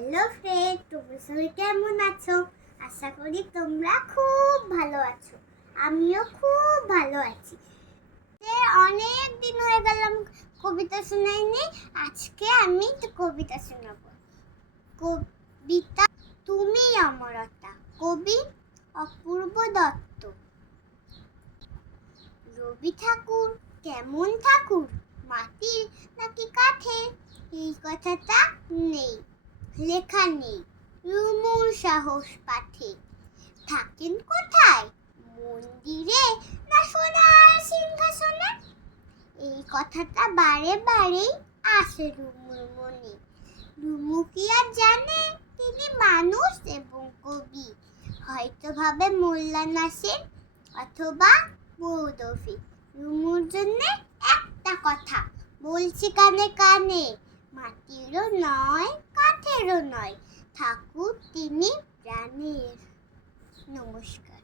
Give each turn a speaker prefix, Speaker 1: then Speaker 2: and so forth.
Speaker 1: Hello friend, তোমরা সবাই কেমন আছো? আশা করি তোমরা খুব ভালো আছো। আমিও খুব ভালো আছি। অনেক দিন হয়ে গেলাম কবিতা শোনাইনি, আজকে আমি কবিতা শোনাবো। কবিতা তুমি অমরতা, কবি অপূর্ব দত্ত। রবি ঠাকুর কেমন ঠাকুর, মাটির নাকি কাঠের? এই কথাটা নেই। লেখা নেই। রুমুর সাহস পাঠে। থাকেন কোথায়? মন্দিরে না সোনার সিংহাসনে? এই কথাটা বারে বারেই আসে রুমুর মনে। রুমু কি আর জানে? তিনি মানুষ এবং কবি। হয়তো ভাবে মোল্লা নাসির অথবা বৌদফি রুমুর জন্য একটা কথা, বলছি কানে কানে মাটিরও নয় কাঠেরও নয়। ঠাকুর তিনি প্রাণীর নমস্কার।